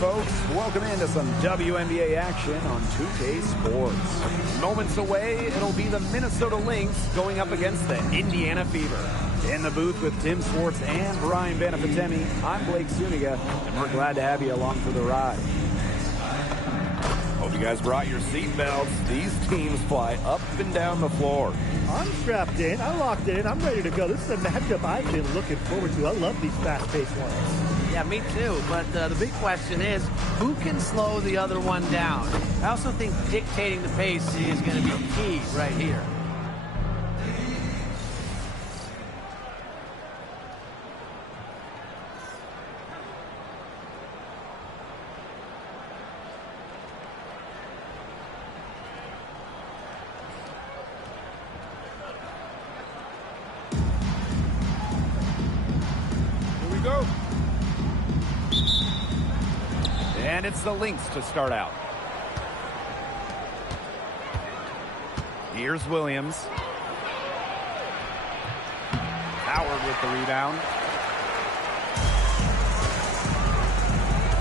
folks. Welcome into some WNBA action on 2K Sports. Moments away, it'll be the Minnesota Lynx going up against the Indiana Fever. In the booth with Tim Swartz and Brian Benefitemi, I'm Blake Zuniga, and we're glad to have you along for the ride. Hope you guys brought your seatbelts. These teams fly up and down the floor. I'm strapped in. I locked in. I'm ready to go. This is a matchup I've been looking forward to. I love these fast-paced ones. Yeah, me too. But the big question is, who can slow the other one down? I also think dictating the pace is going to be key right here. Go. And it's the Lynx to start out. Here's Williams. Howard with the rebound.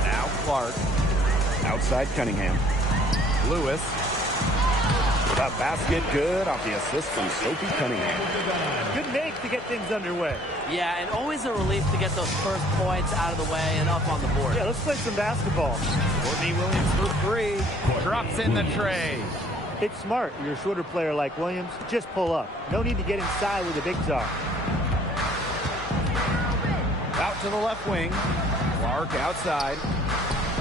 Now Clark. Outside Cunningham. Lewis. The basket good off the assist from Sophie Cunningham. Good make to get things underway. Yeah, and always a relief to get those first points out of the way and up on the board. Yeah, let's play some basketball. Courtney Williams for three. Drops in the tray. It's smart. You're a shorter player like Williams. Just pull up. No need to get inside with the big talk. Out to the left wing. Clark outside.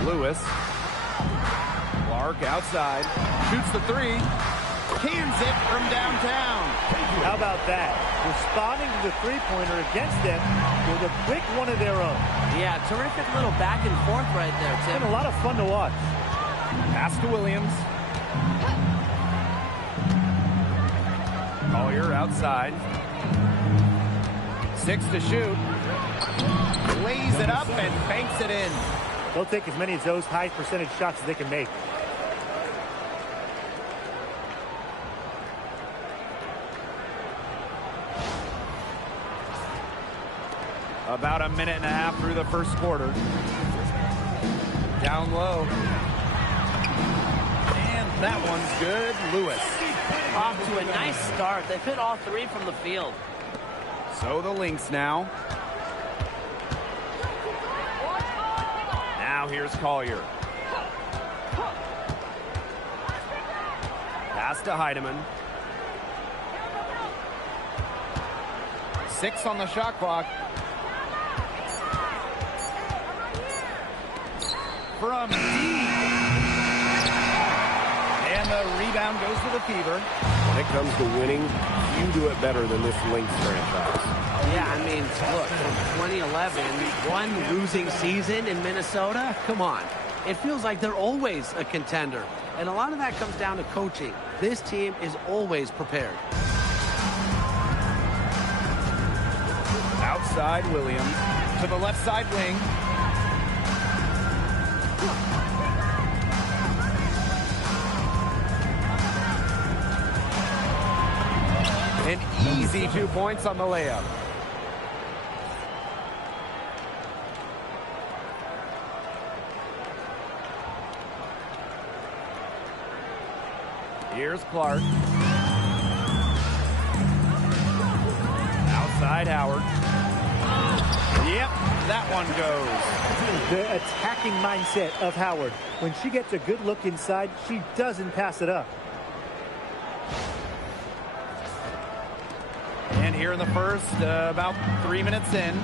Lewis. Clark outside. Shoots the three. Cans it from downtown. How about that? Responding to the three-pointer against them with a quick one of their own. Yeah, terrific little back and forth right there, Tim. It's been a lot of fun to watch. Pass to Williams. Collier outside. 6 to shoot. Lays it up and banks it in. They'll take as many of those high percentage shots as they can make. About a minute and a half through the first quarter. Down low. And that one's good. Lewis. Off to a nice start. They've hit all three from the field. So the Lynx now. Now here's Collier. Pass to Heidemann. 6 on the shot clock. From deep. And the rebound goes to the Fever. When it comes to winning, you do it better than this Lynx franchise. Yeah, I mean, look, from 2011, one losing season in Minnesota, come on. It feels like they're always a contender. And a lot of that comes down to coaching. This team is always prepared. Outside Williams to the left side wing. An easy 2 points on the layup. Here's Clark. Outside Howard. Yep, that one goes. The attacking mindset of Howard. When she gets a good look inside, she doesn't pass it up. And here in the first, about 3 minutes in.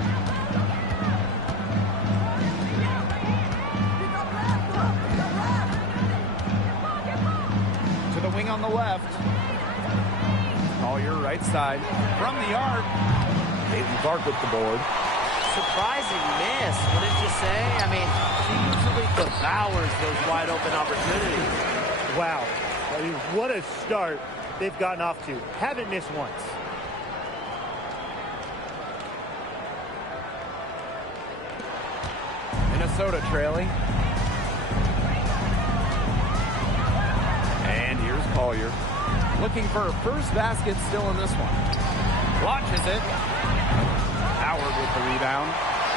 To the wing on the left. Collier right side. From the arc. Hayden Clark with the board. Surprising miss, wouldn't you say? I mean, she usually devours those wide open opportunities. Wow. I mean, what a start they've gotten off to. Haven't missed once. Minnesota trailing. And here's Collier. Looking for her first basket still in this one. Launches it. Howard with the rebound.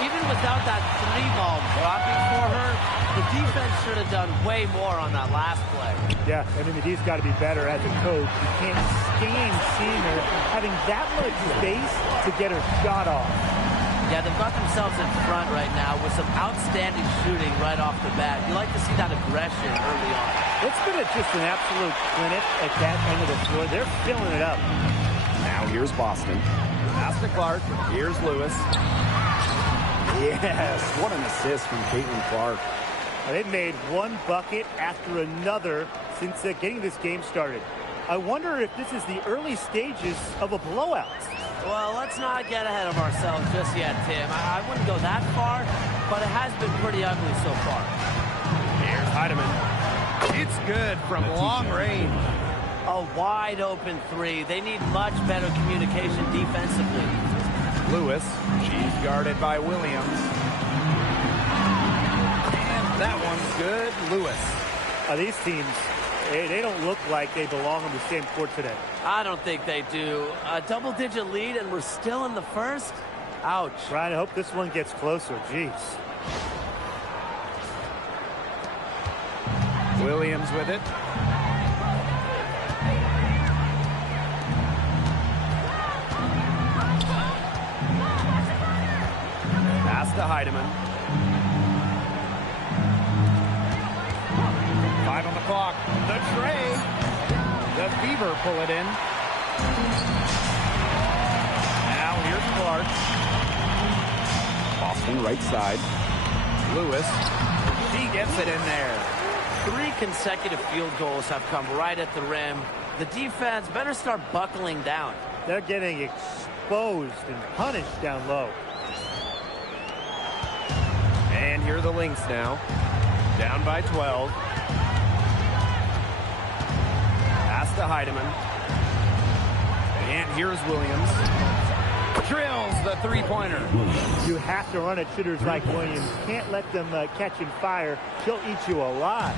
Even without that 3-ball dropping for her, the defense should have done way more on that last play. Yeah, I mean, the D's got to be better as a coach. You can't stand seeing her having that much space to get her shot off. Yeah, they've got themselves in front right now with some outstanding shooting right off the bat. You like to see that aggression early on. It's been just an absolute clinic at that end of the floor. They're filling it up. Now here's Boston. Pass to Clark. Here's Lewis. Yes, what an assist from Caitlin Clark. They've made one bucket after another since getting this game started. I wonder if this is the early stages of a blowout. Well, let's not get ahead of ourselves just yet, Tim. I wouldn't go that far, but it has been pretty ugly so far. Here's Heidemann. It's good from long range. A wide open 3. They need much better communication defensively. Lewis, she's guarded by Williams. And that one's good. Lewis. These teams, they don't look like they belong on the same court today. I don't think they do. A double-digit lead, and we're still in the first? Ouch. Ryan, I hope this one gets closer. Jeez. Williams with it. Pass to Heidemann. 5 on the clock. The tray. The Fever pull it in. Now here's Clark. Boston right side. Lewis. She gets it in there. 3 consecutive field goals have come right at the rim. The defense better start buckling down. They're getting exposed and punished down low. And here are the Lynx now. Down by 12. Pass to Heidemann. And here's Williams. Drills the three-pointer. You have to run at shooters like Williams. Can't let them catch and fire. She'll eat you alive.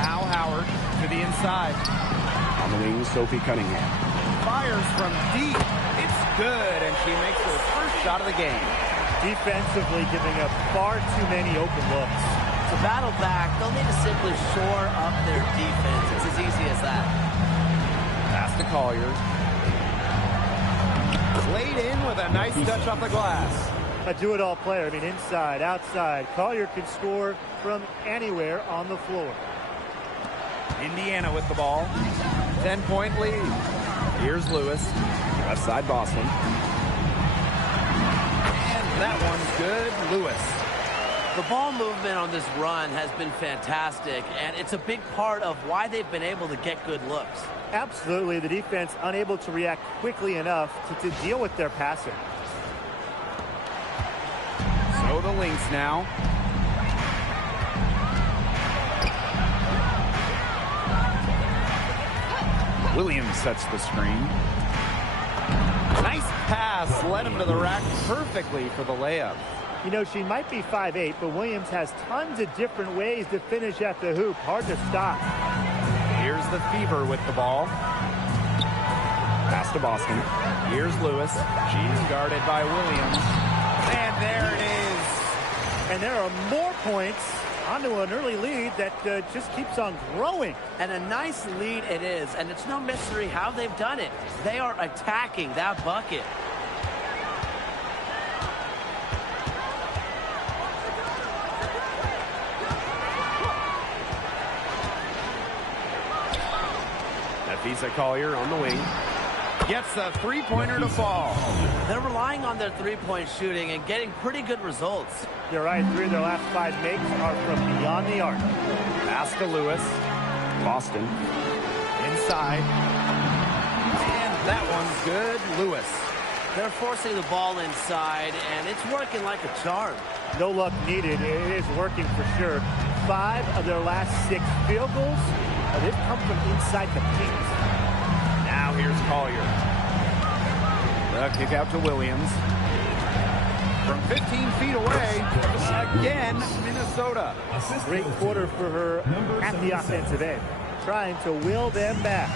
Now Howard to the inside. On the wing, Sophie Cunningham. Fires from deep. It's good, and she makes her first shot of the game. Defensively giving up far too many open looks. To battle back, they'll need to simply shore up their defense. It's as easy as that. Pass to Collier. Laid in with a nice touch off the glass. A do-it-all player. I mean, inside, outside. Collier can score from anywhere on the floor. Indiana with the ball. 10-point lead. Here's Lewis. Left side Boston. And that one's good. Lewis. The ball movement on this run has been fantastic, and it's a big part of why they've been able to get good looks. Absolutely. The defense unable to react quickly enough to deal with their passing. So the Lynx now. Williams sets the screen. Nice pass. Led him to the rack perfectly for the layup. You know, she might be 5'8", but Williams has tons of different ways to finish at the hoop. Hard to stop. Here's the Fever with the ball. Pass to Boston. Here's Lewis. She's guarded by Williams. And there it is. And there are more points onto an early lead that just keeps on growing. And a nice lead it is, and it's no mystery how they've done it. They are attacking that bucket. Visa Collier on the wing. Gets the three-pointer to fall. They're relying on their three-point shooting and getting pretty good results. You're right. 3 of their last 5 makes are from beyond the arc. Pass to Lewis. Boston. Inside. And that one's good. Lewis. They're forcing the ball inside, and it's working like a charm. No luck needed. It is working for sure. 5 of their last 6 field goals, they've come from inside the paint. Now here's Collier. The kick out to Williams. From 15 feet away, again, Minnesota. Great quarter for her at the offensive end, trying to will them back.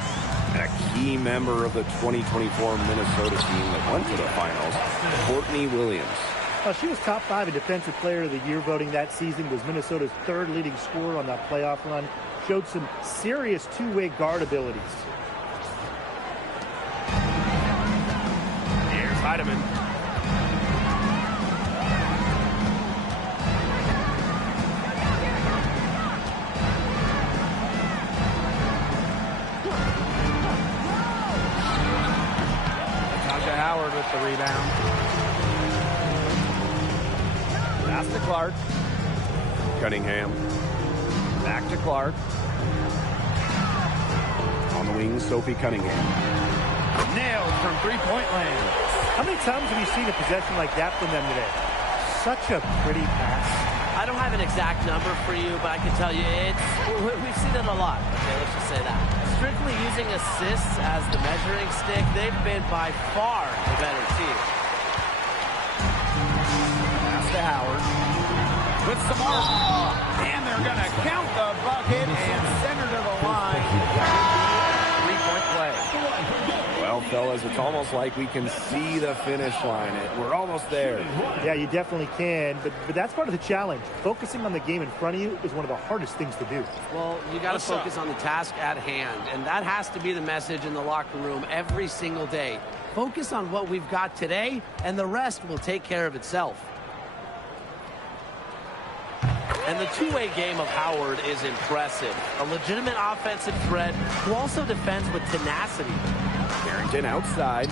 And a key member of the 2024 Minnesota team that went to the finals, Courtney Williams. She was top 5 in Defensive Player of the Year voting that season, was Minnesota's 3rd leading scorer on that playoff run, showed some serious two-way guard abilities. Here's Heidemann. Howard with the rebound. Pass to Clark. Cunningham. Back to Clark. On the wing, Sophie Cunningham. Nailed from three-point land. How many times have you seen a possession like that from them today? Such a pretty pass. I don't have an exact number for you, but I can tell you we've seen it a lot. Okay, let's just say that. Strictly using assists as the measuring stick, they've been by far the better team. Pass to Howard. Puts the mark. And they're going to count the bucket and send her to the line. Three-point play. Well, fellas, it's almost like we can see the finish line. We're almost there. Yeah, you definitely can, but that's part of the challenge. Focusing on the game in front of you is one of the hardest things to do. Well, you got to focus on the task at hand, and that has to be the message in the locker room every single day. Focus on what we've got today, and the rest will take care of itself. And the two-way game of Howard is impressive. A legitimate offensive threat who also defends with tenacity. Carrington outside.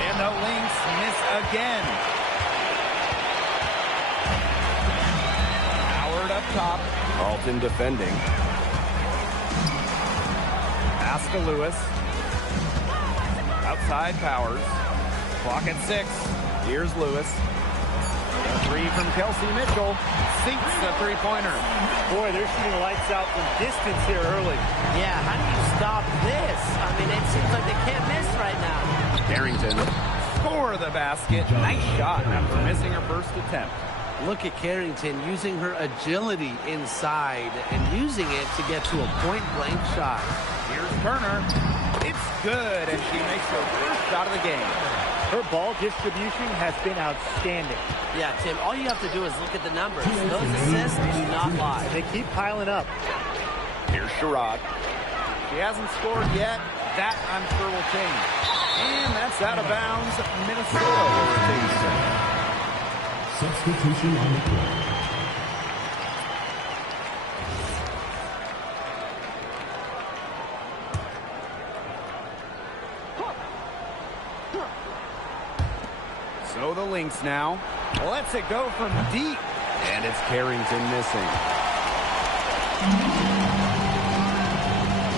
And the Lynx miss again. Howard up top. Carlton defending. Pass to Lewis. Outside Powers. Clock at 6. Here's Lewis. A three from Kelsey Mitchell. Sinks the three-pointer. Boy, they're shooting lights out from distance here early. Yeah, how do you stop this? I mean, it seems like they can't miss right now. Carrington. Score the basket. Nice shot after missing her first attempt. Look at Carrington using her agility inside and using it to get to a point-blank shot. Here's Turner. It's good, and she makes her first shot of the game. Her ball distribution has been outstanding. Yeah, Tim, all you have to do is look at the numbers. Those assists do not lie. They keep piling up. Here's Sherrod. She hasn't scored yet. That, I'm sure, will change. And that's out of bounds. Minnesota will take it. Substitution on the court. So the Lynx now lets it go from deep. And it's Carrington missing.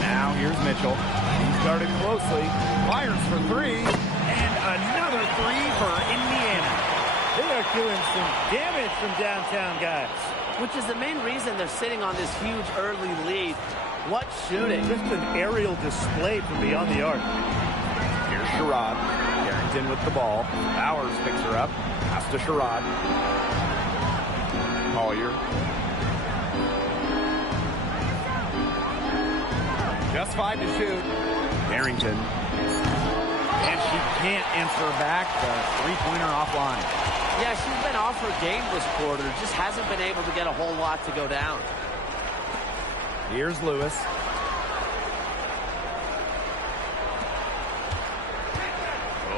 Now here's Mitchell. He started closely. Fires for three. And another three for Indiana. They are doing some damage from downtown, guys. Which is the main reason they're sitting on this huge early lead. What shooting. Just an aerial display from beyond the arc. Here's Sherrod. Carrington with the ball. Bowers picks her up. Pass to Sherrod. Collier. Just 5 to shoot. Carrington. And she can't answer back. The three-pointer offline. Yeah, she's been off her game this quarter. Just hasn't been able to get a whole lot to go down. Here's Lewis.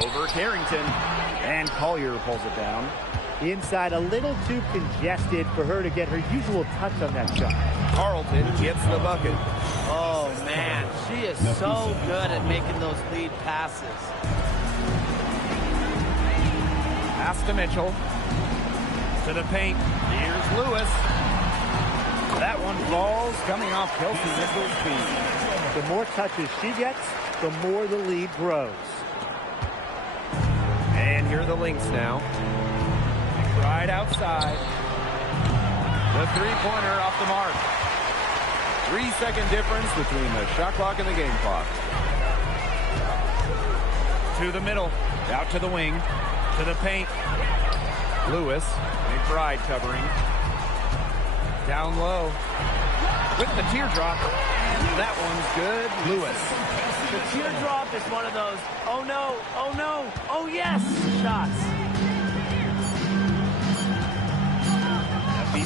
Over Carrington. And Collier pulls it down. Inside a little too congested for her to get her usual touch on that shot. Carlton gets the bucket. Oh, man. She is so good at making those lead passes. Pass to Mitchell. To the paint. Here's Lewis. That one falls coming off Kelsey Mitchell's feet. The more touches she gets, the more the lead grows. And here are the Lynx now. Right outside. The three-pointer off the mark. 3-second difference between the shot clock and the game clock. To the middle. Out to the wing. To the paint. Lewis. McBride covering. Down low. With the teardrop. And that one's good. Lewis. The teardrop is one of those, oh no, oh no, oh yes shots.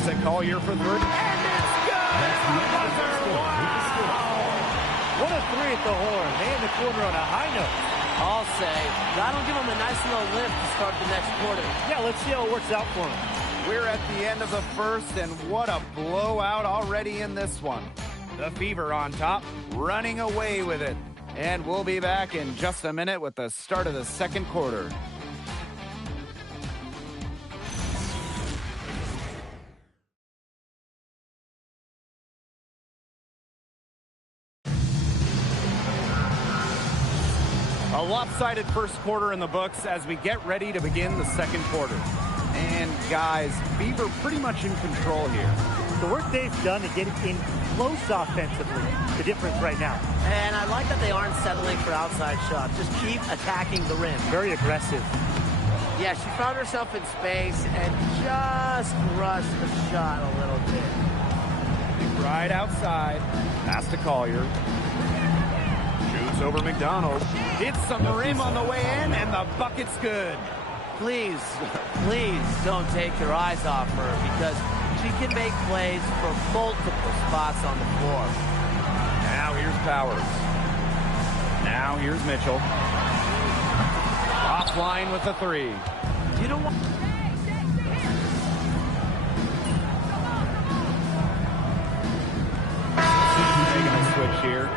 Nafisa Collier for three. And it's good! Buzzer! What a three at the horn. They in the corner on a high note. I'll say, that'll give them a nice little lift to start the next quarter. Yeah, let's see how it works out for them. We're at the end of the first, and what a blowout already in this one. The Fever on top, running away with it. And we'll be back in just a minute with the start of the second quarter. A lopsided first quarter in the books as we get ready to begin the second quarter. And guys, Fever pretty much in control here. The work they've done to get in close offensively, the difference right now. And I like that they aren't settling for outside shots. Just keep attacking the rim. Very aggressive. Yeah, she found herself in space and just rushed the shot a little bit. Right outside. Pass to Collier. Shoots over McDonald. Hits some rim on the way in, and the bucket's good. Please, please don't take your eyes off her because she can make plays from multiple spots on the floor. Now here's Powers. Now here's Mitchell. Offline with the three. You don't want... They're going to switch here.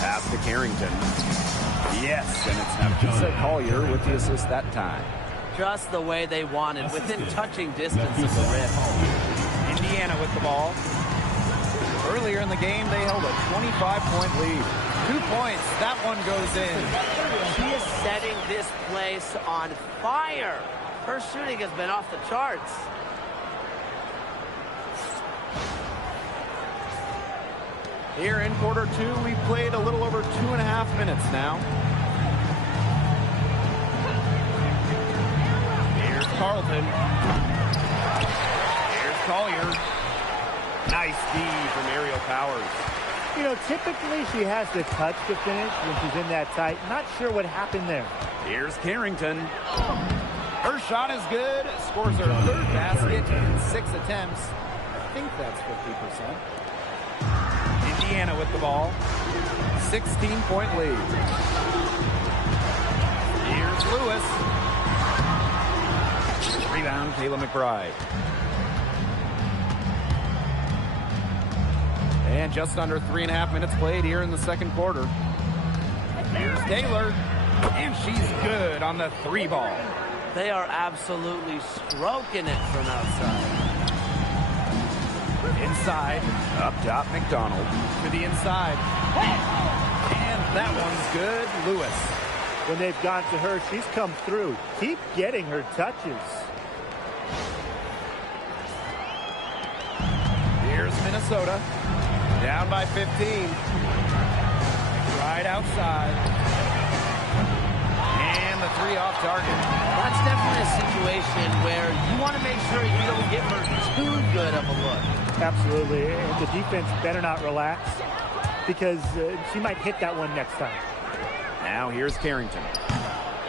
Pass to Carrington. Yes, and it's Nafisa Collier with the assist that time. Just the way they wanted, within touching distance of the rim. Indiana with the ball. Earlier in the game, they held a 25-point lead. 2 points. That one goes in. She is setting this place on fire. Her shooting has been off the charts. Here in quarter two, we've played a little over 2.5 minutes now. Here's Carlton. Here's Collier. Nice D from Aerial Powers. You know, typically she has the touch to finish when she's in that tight. Not sure what happened there. Here's Carrington. Her shot is good. Scores her third basket in 6 attempts. I think that's 50%. Indiana with the ball. 16-point lead. Here's Lewis. Rebound, Kayla McBride. And just under 3.5 minutes played here in the second quarter. Here's Taylor. And she's good on the three ball. They are absolutely stroking it from outside. Inside, up top, McDonald. To the inside. And that one's good, Lewis. When they've gone to her, she's come through. Keep getting her touches. Here's Minnesota. Down by 15. Right outside. And the three off target. That's definitely a situation where you want to make sure you don't give her too good of a look. Absolutely. And the defense better not relax because she might hit that one next time. Now here's Carrington.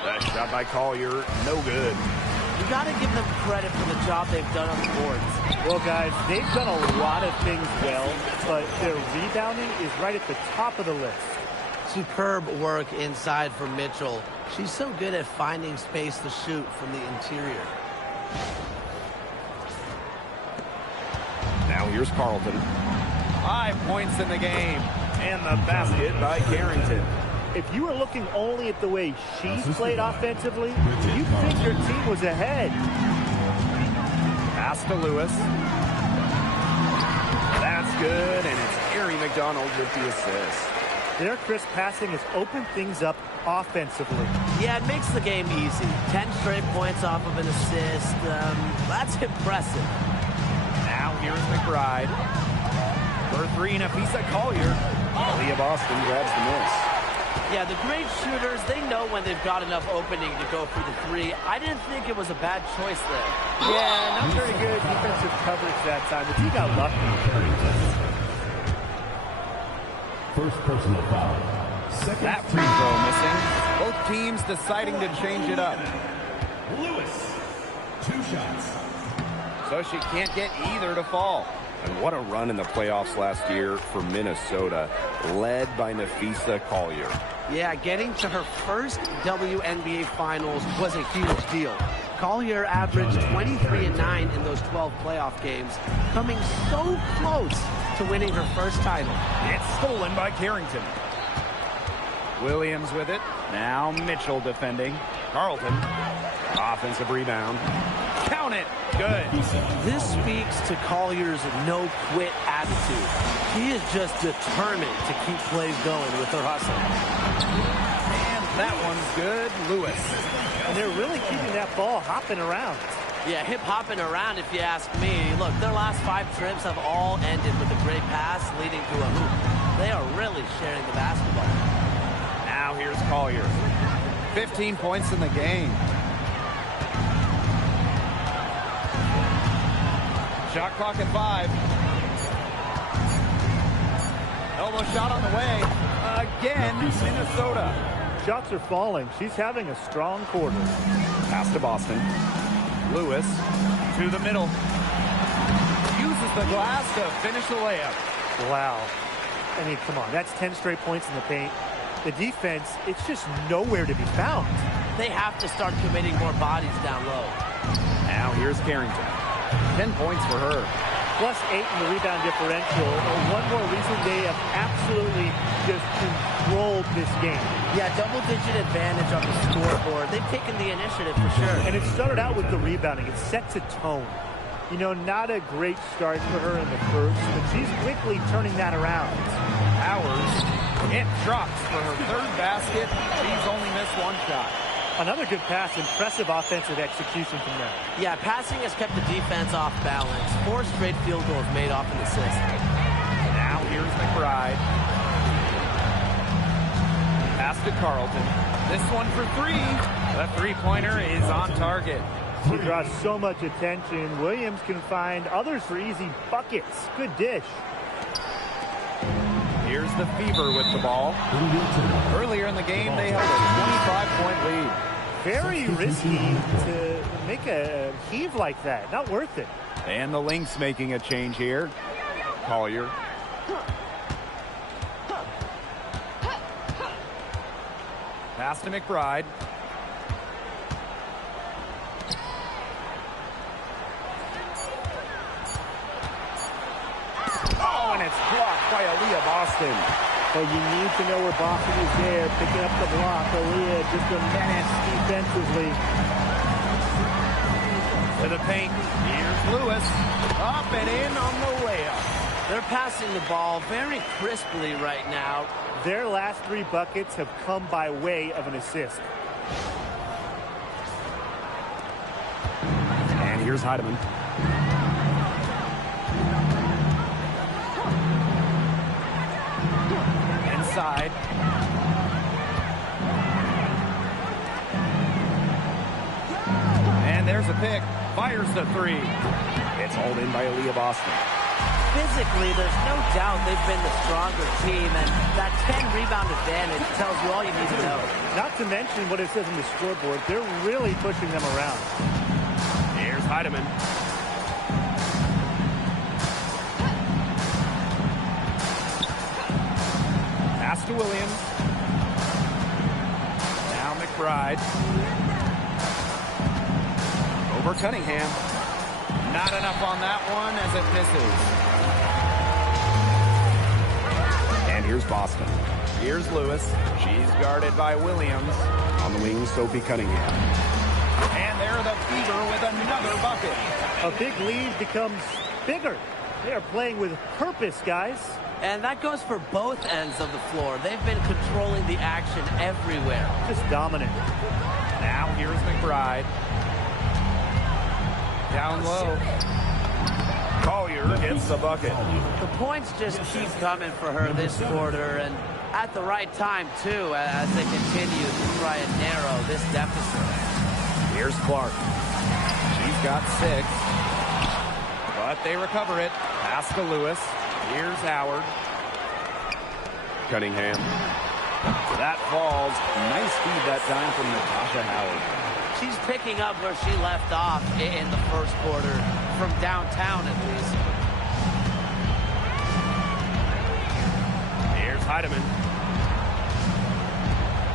The shot by Collier, no good. You got to give them credit for the job they've done on the boards. Well, guys, they've done a lot of things well, but their rebounding is right at the top of the list. Superb work inside for Mitchell. She's so good at finding space to shoot from the interior. Now here's Carlton. 5 points in the game. And the basket by Carrington. If you were looking only at the way she's played offensively, you'd think your team was ahead. Pass to Lewis. That's good, and it's Ari McDonald with the assist. Their crisp passing has opened things up offensively. Yeah, it makes the game easy. 10 straight points off of an assist. That's impressive. Now here's McBride. For three, Nafisa Collier. Leah Boston grabs the miss. Yeah, the great shooters, they know when they've got enough opening to go for the three. I didn't think it was a bad choice there. Yeah, not very good defensive coverage that time, but he got lucky. First personal foul. That free throw missing. Both teams deciding to change it up. Lewis, 2 shots. So she can't get either to fall. And what a run in the playoffs last year for Minnesota, led by Nafisa Collier. Yeah, getting to her first WNBA Finals was a huge deal. Collier averaged 23-9 in those 12 playoff games, coming so close to winning her first title. It's stolen by Carrington. Williams with it. Now Mitchell defending. Carlton. Offensive rebound. Count it. Good. This speaks to Collier's no-quit attitude. She is just determined to keep plays going with her hustle. And that one's good. Lewis. And they're really keeping that ball hopping around. Yeah, hip-hopping around if you ask me. Look, their last 5 trips have all ended with a great pass leading to a hoop. They are really sharing the basketball. Now here's Collier. 15 points in the game. Shot clock at 5. Elbow shot on the way. Again, Minnesota. Shots are falling. She's having a strong quarter. Pass to Boston. Lewis to the middle. Uses the glass to finish the layup. Wow. I mean, come on. That's 10 straight points in the paint. The defense, it's just nowhere to be found. They have to start committing more bodies down low. Now here's Carrington. 10 points for her. +8 in the rebound differential. One more reason they have absolutely just controlled this game. Yeah, double-digit advantage on the scoreboard. They've taken the initiative for sure. And it started out with the rebounding. It sets a tone. You know, not a great start for her in the first, but she's quickly turning that around. Powers, it drops for her 3rd basket. She's only missed 1 shot. Another good pass. Impressive offensive execution from them. Yeah, passing has kept the defense off balance. 4 straight field goals made off an assist. Now here's McBride. Pass to Carlton. This one for 3. The 3-pointer is on target. She draws so much attention. Williams can find others for easy buckets. Good dish. Here's the Fever with the ball. Earlier in the game, they held a 25-point lead. Very risky to make a heave like that. Not worth it. And the Lynx making a change here. Collier. Pass to McBride. Oh, and it's blocked by Aaliyah Boston. But you need to know where Boston is there, picking up the block. Aaliyah just a menace defensively. To the paint. Here's Lewis. Up and in on the layup. They're passing the ball very crisply right now. Their last 3 buckets have come by way of an assist. And here's Heidemann. Inside. And there's a pick. Fires the 3. It's hauled in by Aaliyah Boston. Physically, there's no doubt they've been the stronger team, and that 10-rebound advantage tells you all you need to know. Not to mention what it says on the scoreboard. They're really pushing them around. Here's Heidemann. Pass to Williams. Now McBride. Over Cunningham. Not enough on that one as it misses. And here's Boston. Here's Lewis. She's guarded by Williams. On the wing, Sophie Cunningham. And there the Fever with another bucket. A big lead becomes bigger. They are playing with purpose, guys. And that goes for both ends of the floor. They've been controlling the action everywhere. Just dominant. Now here's McBride. Down low. Collier gets the bucket. The points just keep coming for her this quarter, and at the right time, too, as they continue to try and narrow this deficit. Here's Clark. She's got 6. But they recover it. Pass to Lewis. Here's Howard. Cunningham. That falls. Nice feed that time from Natasha Howard. She's picking up where she left off in the first quarter, from downtown at least. Here's Heidemann.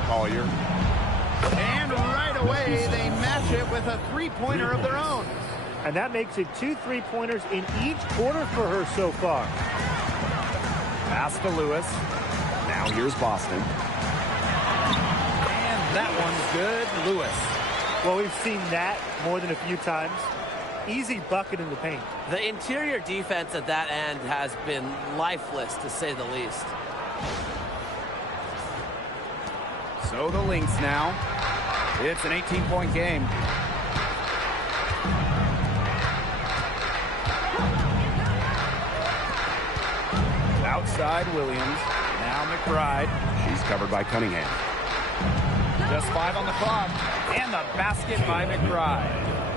Collier. And right away, they match it with a three-pointer of their own. And that makes it 2 3-pointers in each quarter for her so far. Pass to Lewis. Now here's Boston. And that one's good. Lewis. Well, we've seen that more than a few times. Easy bucket in the paint. The interior defense at that end has been lifeless, to say the least. So the Lynx now. It's an 18-point game. Outside Williams. Now McBride. She's covered by Cunningham. Just 5 on the clock. And the basket by McBride.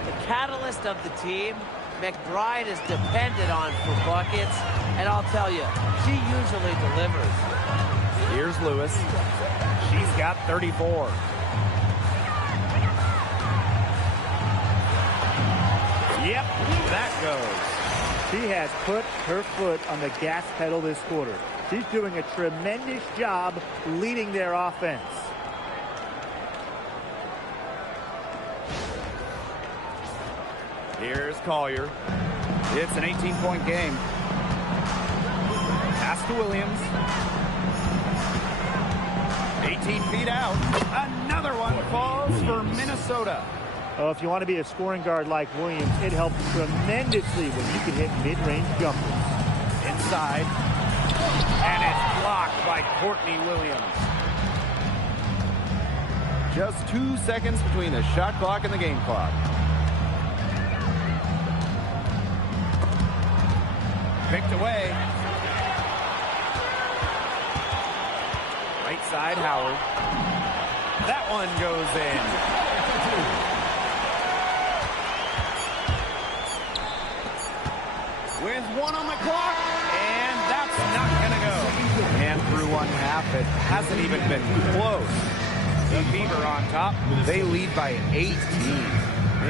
The catalyst of the team, McBride is depended on for buckets. And I'll tell you, she usually delivers. Here's Lewis. She's got 34. Yep, that goes. She has put her foot on the gas pedal this quarter. She's doing a tremendous job leading their offense. Here's Collier. It's an 18-point game. Pass to Williams. 18 feet out. Another one falls for Minnesota. Oh, if you want to be a scoring guard like Williams, it helps tremendously when you can hit mid-range jumpers. Inside. And it's blocked by Courtney Williams. Just 2 seconds between the shot clock and the game clock. Picked away. Right side, Howard. That one goes in. With 1 on the clock, and that's not going to go. And through one half, it hasn't even been close. The Fever on top. They lead by 18.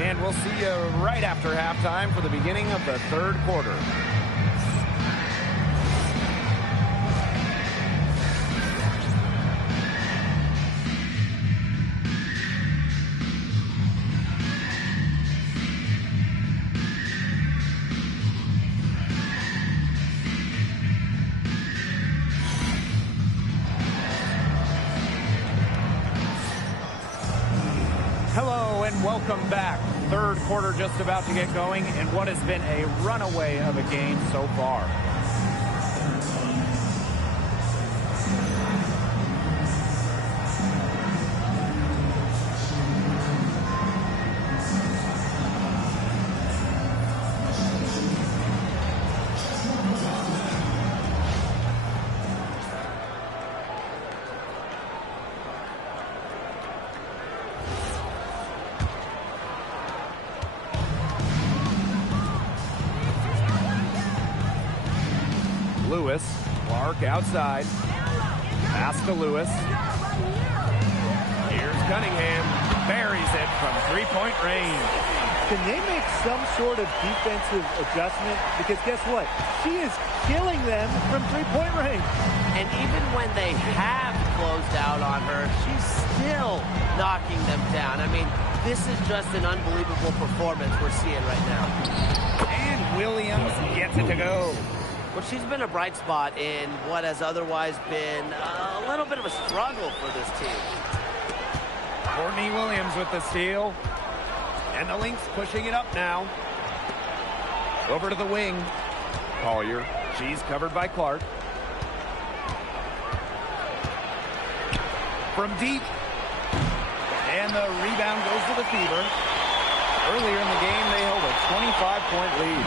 And we'll see you right after halftime for the beginning of the third quarter. Hello and welcome back. Third quarter just about to get going in what has been a runaway of a game so far. Lewis, Clark outside. Pass to Lewis. Here's Cunningham. Buries it from three-point range. Can they make some sort of defensive adjustment? Because guess what? She is killing them from three-point range. And even when they have closed out on her, she's still knocking them down. I mean, this is just an unbelievable performance we're seeing right now. And Williams gets it to go. Well, she's been a bright spot in what has otherwise been a little bit of a struggle for this team. Courtney Williams with the steal. And the Lynx pushing it up now. Over to the wing. Collier. She's covered by Clark. From deep. And the rebound goes to the Fever. Earlier in the game, they held a 25-point lead.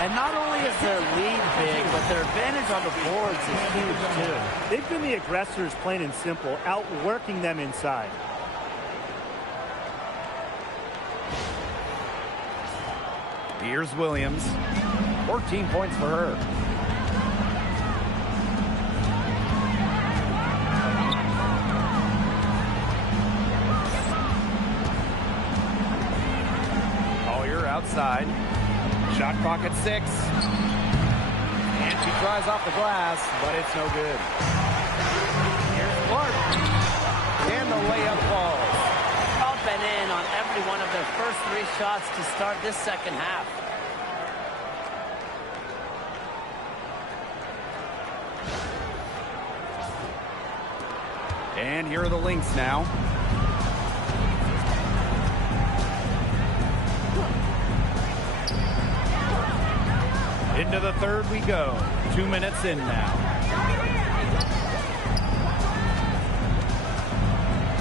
And not only is their lead big, but their advantage on the boards is huge, too. They've been the aggressors, plain and simple, outworking them inside. Here's Williams. 14 points for her. Collier outside. Shot clock at 6. And she tries off the glass, but it's no good. Here's Clark. And the layup falls. Up and in on every one of their first 3 shots to start this second half. And here are the Lynx now. Into the third we go. 2 minutes in now.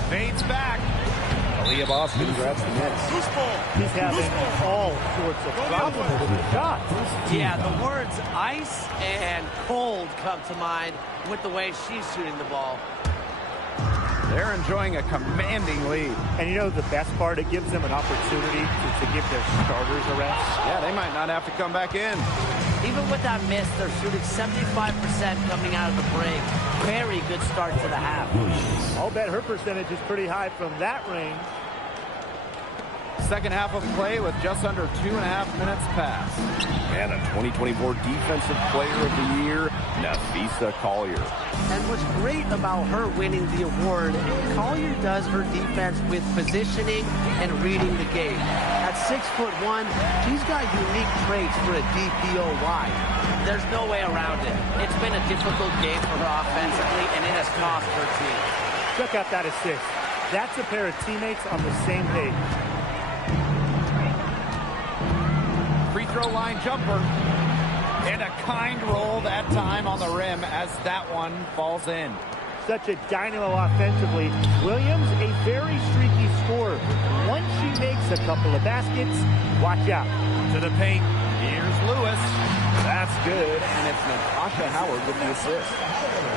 Fades back. Aaliyah Boston grabs the miss. He's having all sorts of problems with the shot. Yeah, the words ice and cold come to mind with the way she's shooting the ball. They're enjoying a commanding lead. And you know the best part? It gives them an opportunity to give their starters a rest. Yeah, they might not have to come back in. Even with that miss, they're shooting 75% coming out of the break. Very good start to the half. I'll bet her percentage is pretty high from that range. Second half of play with just under 2.5 minutes passed. And a 2024 Defensive Player of the Year, Nafisa Collier. And what's great about her winning the award, Collier does her defense with positioning and reading the game. At 6'1", she's got unique traits for a DPOY. There's no way around it. It's been a difficult game for her offensively, and it has cost her team. Check out that assist. That's a pair of teammates on the same page. Free throw line jumper. And a kind roll that time on the rim as that one falls in. Such a dynamo offensively. Williams, a very streaky scorer. Once she makes a couple of baskets, watch out. To the paint. Here's Lewis. That's good. And it's Natasha Howard with the assist.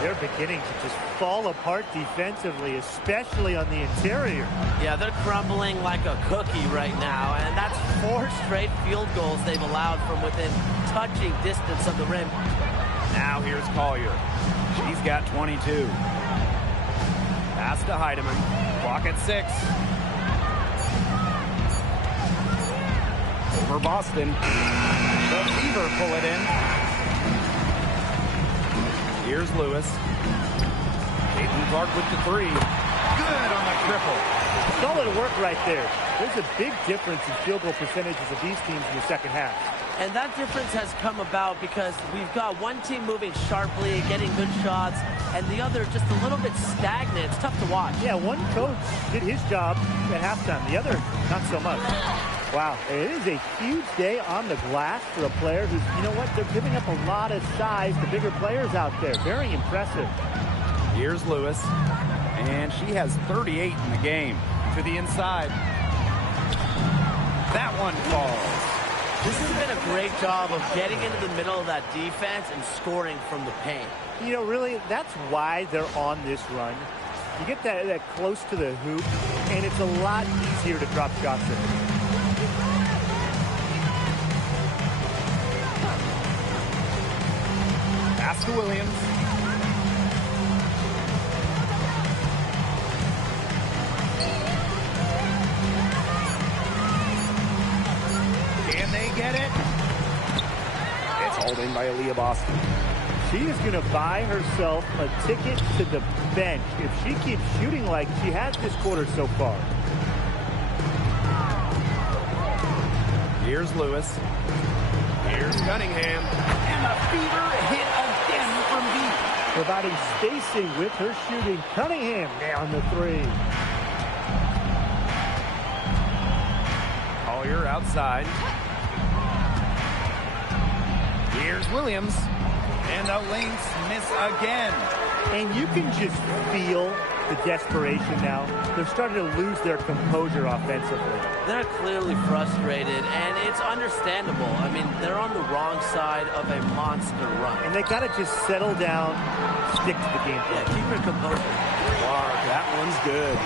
They're beginning to just fall apart defensively, especially on the interior. Yeah, they're crumbling like a cookie right now, and that's 4 straight field goals they've allowed from within touching distance of the rim. Now here's Collier. She's got 22. Pass to Heidemann. Clock at 6. Over Boston. The Fever pull it in. Here's Lewis. Caitlin Clark with the 3. Good on the triple. Solid work right there. There's a big difference in field goal percentages of these teams in the second half. And that difference has come about because we've got one team moving sharply, getting good shots, and the other just a little bit stagnant. It's tough to watch. Yeah, one coach did his job at halftime. The other, not so much. Wow, it is a huge day on the glass for a player who's, you know what, they're giving up a lot of size to bigger players out there. Very impressive. Here's Lewis. And she has 38 in the game. To the inside. That one falls. This has been a great job of getting into the middle of that defense and scoring from the paint. You know, really, that's why they're on this run. You get that close to the hoop, and it's a lot easier to drop shots in. Pass to Williams. Can they get it? It's hauled in by Aaliyah Boston. She is going to buy herself a ticket to the bench if she keeps shooting like she has this quarter so far. Here's Lewis. Here's Cunningham. And the Fever hit again from deep. Providing spacing with her shooting. Cunningham down the 3. Collier outside. Here's Williams. And the Lynx miss again. And you can just feel the desperation now. They're starting to lose their composure offensively. They're clearly frustrated, and it's understandable. I mean, they're on the wrong side of a monster run. And they got to just settle down, stick to the game plan. Yeah, keep your composure. Clark, that one's good.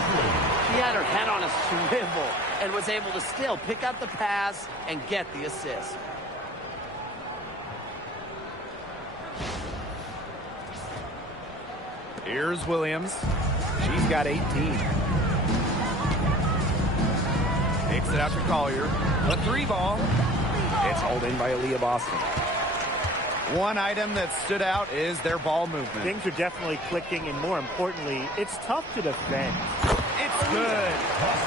She had her head on a swivel and was able to still pick up the pass and get the assist. Here's Williams. She's got 18. Takes it out to Collier. The 3 ball. It's hauled in by Aaliyah Boston. One item that stood out is their ball movement. Things are definitely clicking, and more importantly, it's tough to defend. It's good.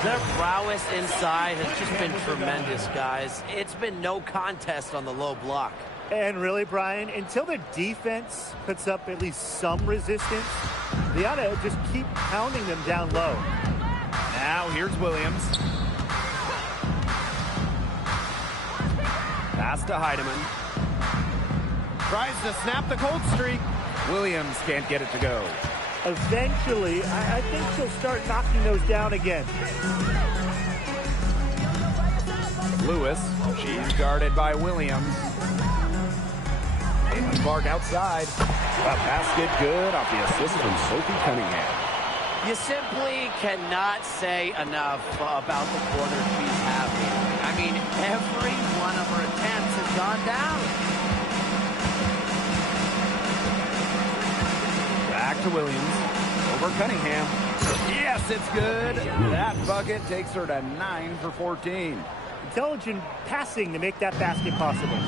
Their prowess inside has just been tremendous, guys. It's been no contest on the low block. And really, Brian, until their defense puts up at least some resistance, they ought to just keep pounding them down low. Now here's Williams. Pass to Heidemann. Tries to snap the cold streak. Williams can't get it to go. Eventually, I think she'll start knocking those down again. Lewis, she's guarded by Williams. Caitlin Clark outside. A basket good off the assist from Sophie Cunningham. You simply cannot say enough about the quarter she's having. I mean, every one of her attempts has gone down. Back to Williams. Over Cunningham. Yes, it's good. That bucket takes her to 9 for 14. Intelligent passing to make that basket possible.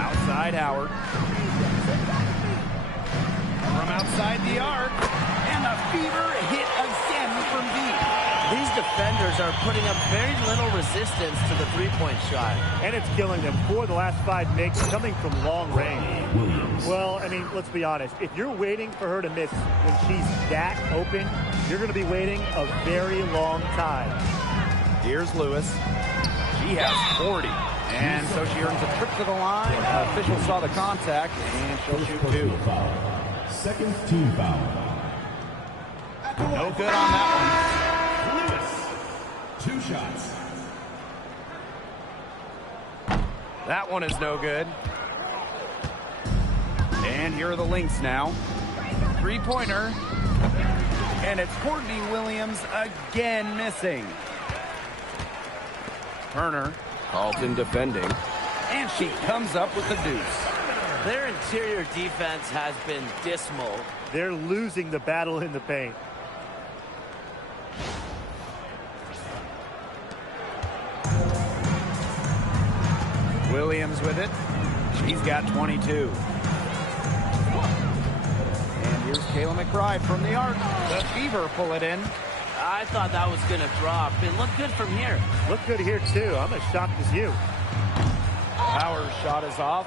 Outside Howard. From outside the arc. And the fever hit again from deep. These defenders are putting up very little resistance to the three-point shot. And it's killing them. 4 of the last 5 makes coming from long range. Well, I mean, let's be honest. If you're waiting for her to miss when she's that open, you're going to be waiting a very long time. Here's Lewis. She has 40. And so she earns a trip to the line. Officials saw the contact, and she'll shoot 2. Second team foul. No good on that Lewis, 2 shots. That one is no good. And here are the Lynx now. 3-pointer. And it's Courtney Williams again missing. Turner. Carlton defending. And she comes up with the deuce. Their interior defense has been dismal. They're losing the battle in the paint. Williams with it. She's got 22. And here's Kayla McBride from the arc. The Fever pull it in. I thought that was going to drop. It looked good from here. Look good here, too. I'm as shocked as you. Power's shot is off.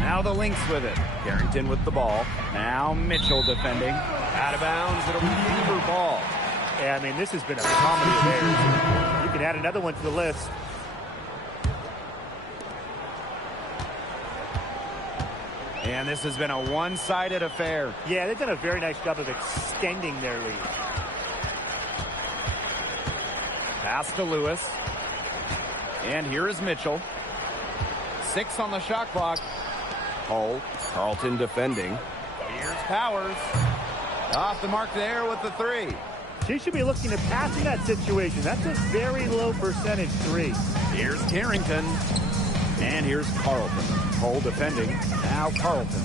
Now the Lynx with it. Carrington with the ball. Now Mitchell defending. Out of bounds. It'll be Fever ball. Yeah, I mean, this has been a comedy of errors. You can add another one to the list. And this has been a one-sided affair. Yeah, they've done a very nice job of extending their lead. Pass to Lewis. And here is Mitchell. 6 on the shot clock. Hull. Carlton defending. Here's Powers. Off the mark there with the 3. She should be looking to pass in that situation. That's a very low percentage 3. Here's Carrington. And here's Carlton. Hull defending. Now Carlton.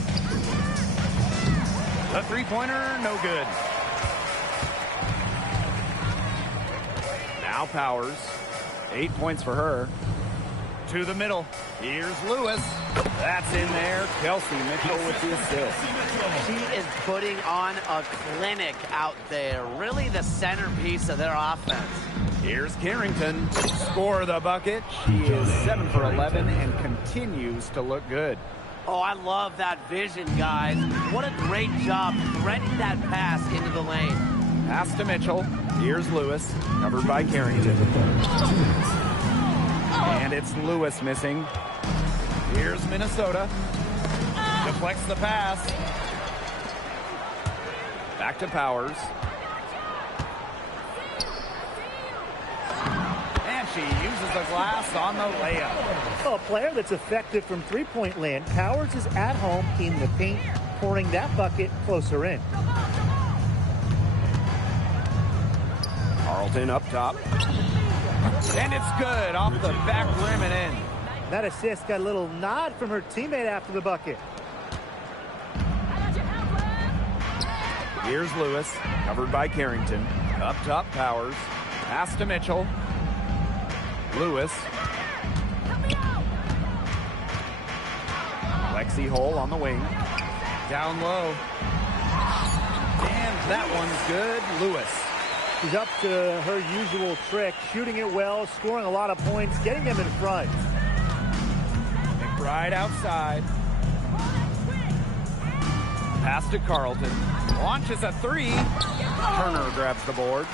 The 3-pointer, no good. Now Powers. 8 points for her. To the middle. Here's Lewis. That's in there. Kelsey Mitchell with the assist. She is putting on a clinic out there. Really the centerpiece of their offense. Here's Carrington. Score the bucket. She is 7 for 11 and continues to look good. Oh, I love that vision, guys. What a great job threading that pass into the lane. Pass to Mitchell. Here's Lewis. Covered by Carrington. And it's Lewis missing. Here's Minnesota. Deflects the pass. Back to Powers. And she uses the glass on the layup. Well, a player that's effective from three-point land. Powers is at home in the paint, pouring that bucket closer in. Carlton up top. And it's good off the back rim and in. That assist got a little nod from her teammate after the bucket. Here's Lewis, covered by Carrington. Up top, Powers. Pass to Mitchell. Lewis. Lexi Hole on the wing. Down low. And that one's good. Lewis. She's up to her usual trick, shooting it well, scoring a lot of points, getting them in front. McBride outside. Pass to Carlton. Launches a three. Turner grabs the board.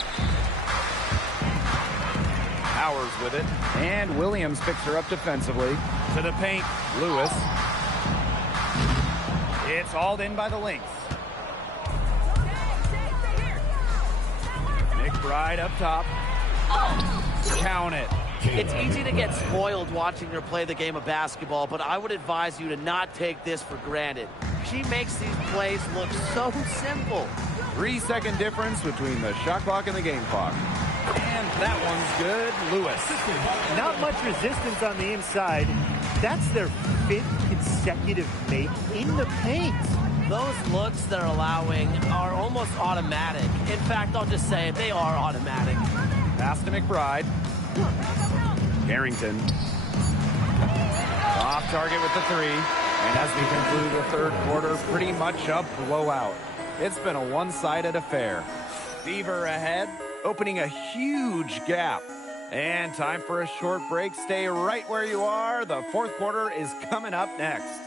Powers with it. And Williams picks her up defensively. To the paint. Lewis. It's hauled in by the Lynx. McBride up top. Count it. It's easy to get spoiled watching her play the game of basketball, but I would advise you to not take this for granted. She makes these plays look so simple. 3-second difference between the shot clock and the game clock. And that one's good. Lewis. Not much resistance on the inside. That's their 5th consecutive make in the paint. Those looks they're allowing are almost automatic. In fact, I'll just say it, they are automatic. Pass to McBride. Carrington. Off target with the three. And as we conclude the third quarter, pretty much a blowout. It's been a one-sided affair. Fever ahead, opening a huge gap. And time for a short break. Stay right where you are. The fourth quarter is coming up next.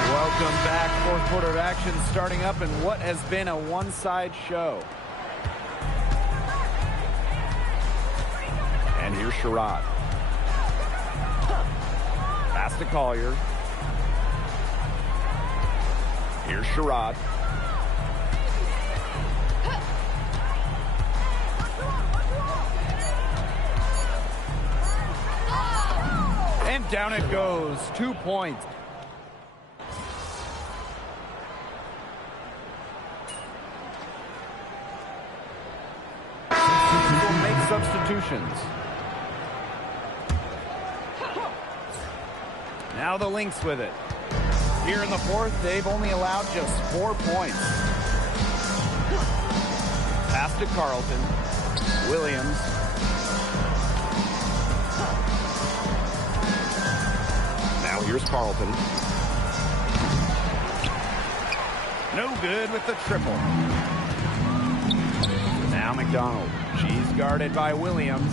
Welcome back. Fourth quarter of action starting up in what has been a one-side show. And here's Sherrod. Pass to Collier. Here's Sherrod. And down it goes. 2 points. Will make substitutions. Now the Lynx with it. Here in the fourth, they've only allowed just 4 points. Pass to Carlton. Williams. Now here's Carlton. No good with the triple. Now McDonald. She's guarded by Williams.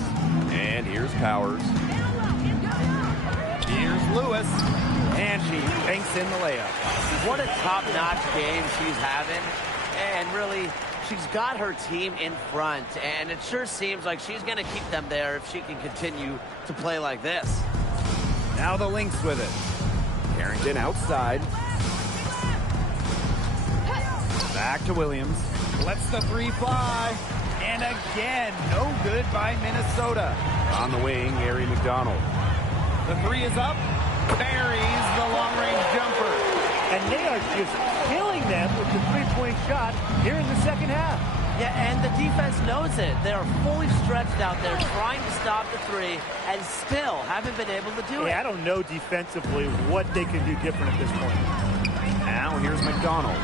And here's Powers. Here's Lewis. And she banks in the layup. What a top-notch game she's having. And really, she's got her team in front. And it sure seems like she's going to keep them there if she can continue to play like this. Now the Lynx with it. Carrington outside. Back to Williams. Lets the three fly. And again, no good by Minnesota. On the wing, Gary McDonald. The three is up. Buries the long-range jumper. And they are just killing them with the three-point shot here in the second half. Yeah, and the defense knows it. They are fully stretched out there trying to stop the three and still haven't been able to do it. I don't know defensively what they can do different at this point. Now here's McDonald.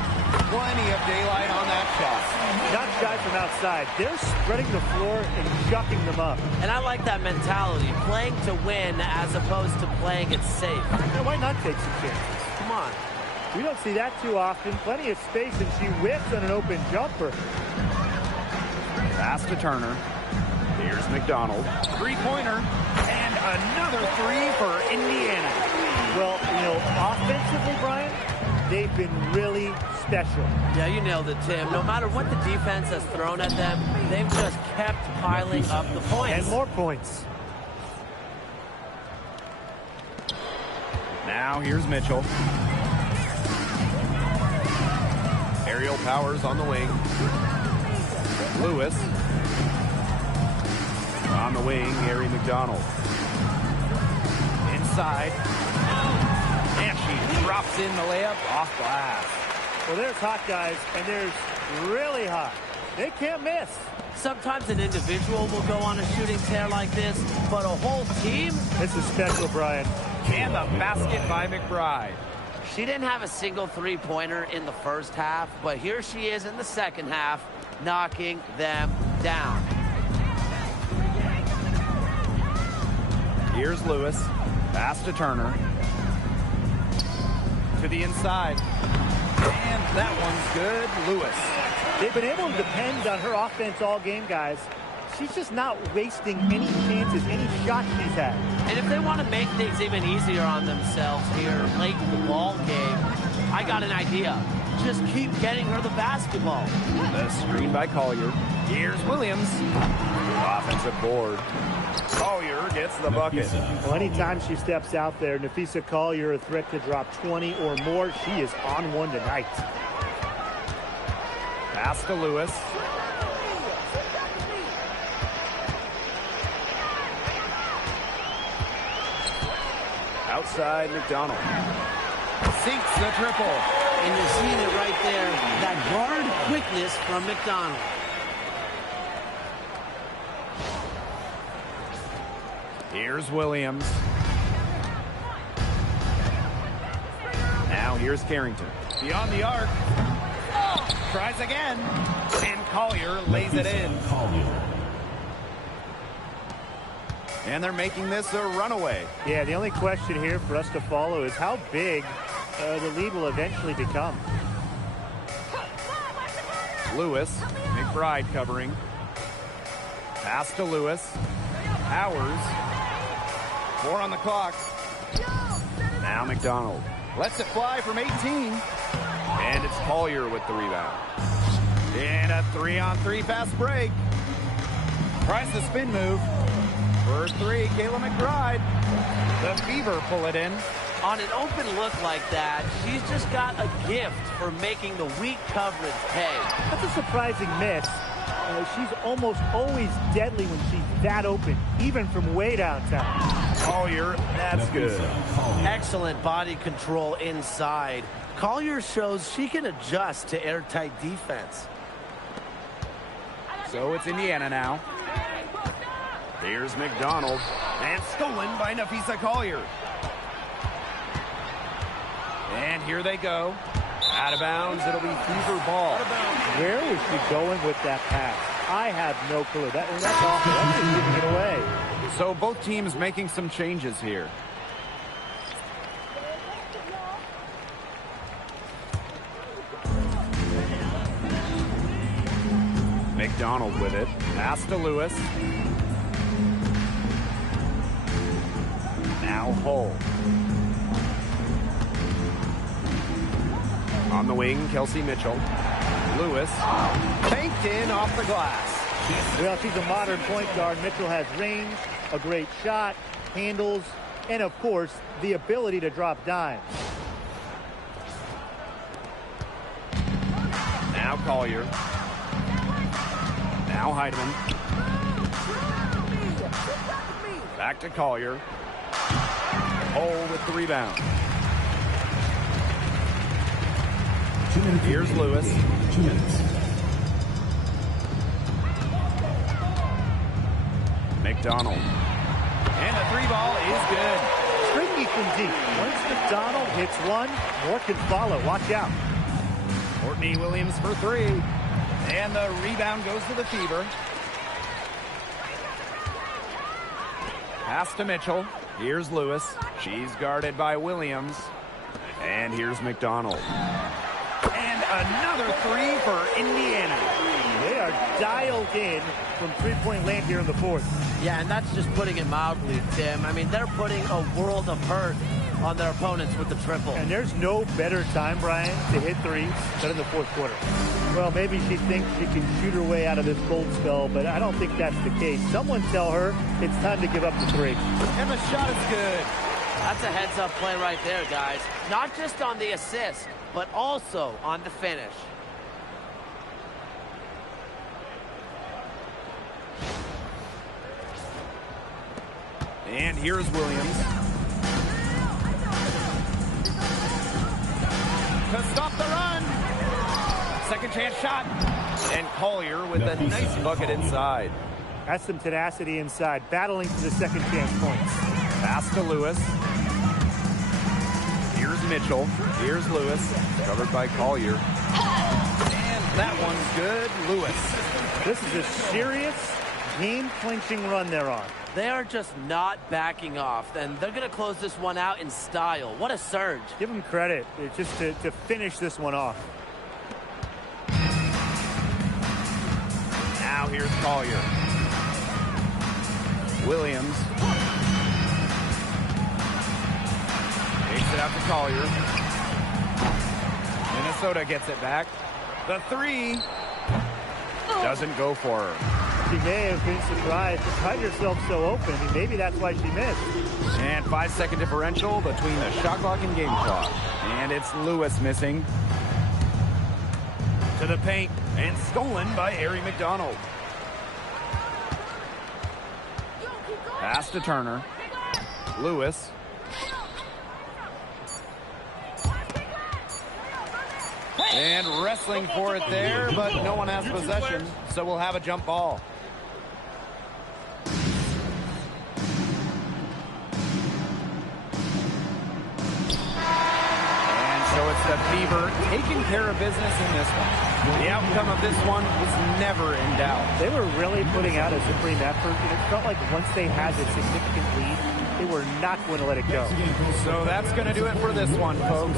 Plenty of daylight on that shot. Not shy from outside. They're spreading the floor and chucking them up. And I like that mentality, playing to win as opposed to playing it safe. Now, why not take some chances? Come on. We don't see that too often. Plenty of space, and she whiffs on an open jumper. Pass to Turner. Here's McDonald. Three-pointer. And another three for Indiana. Well, offensively, Brian, they've been really special. Yeah, you nailed it, Tim. No matter what the defense has thrown at them, they've just kept piling up the points. And more points. Now here's Mitchell. Aerial powers on the wing. Lewis. On the wing, Gary McDonald. Inside. And she drops in the layup off glass. Well, there's hot, guys, and there's really hot. They can't miss. Sometimes an individual will go on a shooting tear like this, but a whole team? This is special, Brian. And the basket by McBride. She didn't have a single three-pointer in the first half, but here she is in the second half, knocking them down. Here's Lewis. Pass to Turner. To the inside. And that one's good. Lewis. They've been able to depend on her offense all game, guys. She's just not wasting any chances, any shots she's had. And if they want to make things even easier on themselves here late in the ball game, I got an idea. Just keep getting her the basketball. The screen by Collier. Here's Williams. Offensive board. Collier gets the bucket. Well, anytime she steps out there, Napheesa Collier, a threat to drop 20 or more, she is on one tonight. Pass to Lewis. Outside McDonald. Sinks the triple. And you're seeing it right there, that guard quickness from McDonald. Here's Williams. Now here's Carrington. Beyond the arc. Tries again. And Collier lays it in. And they're making this a runaway. Yeah, the only question here for us to follow is how big the lead will eventually become. Lewis. McBride covering. Pass to Lewis. Powers. 4 on the clock. Now McDonald. Lets it fly from 18. And it's Collier with the rebound. And a 3-on-3 fast break. Tries the spin move. For 3, Kayla McBride. The Fever pull it in. On an open look like that, she's just got a gift for making the weak coverage pay. That's a surprising miss. She's almost always deadly when she's that open, even from way downtown. Collier, that's good. Excellent body control inside. Collier shows she can adjust to airtight defense. So it's Indiana now. Here's McDonald. And stolen by Napheesa Collier. And here they go. Out of bounds, it'll be Fever ball. Where was she going with that pass? I have no clue. That's awful. That's just giving it away. So both teams making some changes here. McDonald with it. Pass to Lewis. Now Hull. On the wing, Kelsey Mitchell. Lewis. Banked in off the glass. Well, she's a modern point guard. Mitchell has range, a great shot, handles, and of course, the ability to drop dimes. Now Collier. Now Heidemann. Back to Collier. Hull with the rebound. 2 minutes. Here's Lewis. 2 minutes. McDonald. And the 3 ball is good. Stringy from deep. Once McDonald hits one, more can follow. Watch out. Courtney Williams for 3. And the rebound goes to the Fever. Pass to Mitchell. Here's Lewis. She's guarded by Williams. And here's McDonald. And another 3 for Indiana. They are dialed in from three-point land here in the fourth. Yeah, and that's just putting it mildly, Tim. I mean, they're putting a world of hurt on their opponents with the triple. And there's no better time, Brian, to hit threes than in the fourth quarter. Well, maybe she thinks she can shoot her way out of this cold spell, but I don't think that's the case. Someone tell her it's time to give up the three. And the shot is good. That's a heads-up play right there, guys. Not just on the assist, but also on the finish. And here's Williams. To stop the run. Second chance shot. And Collier with a nice bucket inside. That's some tenacity inside, battling for the second chance points. Pass to Lewis. Here's Mitchell. Here's Lewis. Covered by Collier. And that one's good. Lewis. This is a serious game-clinching run they're on. They are just not backing off, and they're going to close this one out in style. What a surge. Give them credit just to finish this one off. Now here's Collier. Williams. Takes it out to Collier. Minnesota gets it back. The three doesn't go for her. She may have been surprised to find herself so open. I mean, maybe that's why she missed. And 5-second differential between the shot clock and game clock. And it's Lewis missing. To the paint and stolen by Ari McDonald. Pass to Turner. Lewis. And wrestling for it there, but no one has possession, so we'll have a jump ball. And so it's the Fever taking care of business in this one. The outcome of this one was never in doubt. They were really putting out a supreme effort, and it felt like once they had this significant lead, they were not going to let it go. So that's going to do it for this one, folks.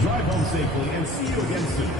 Drive home safely and see you again soon.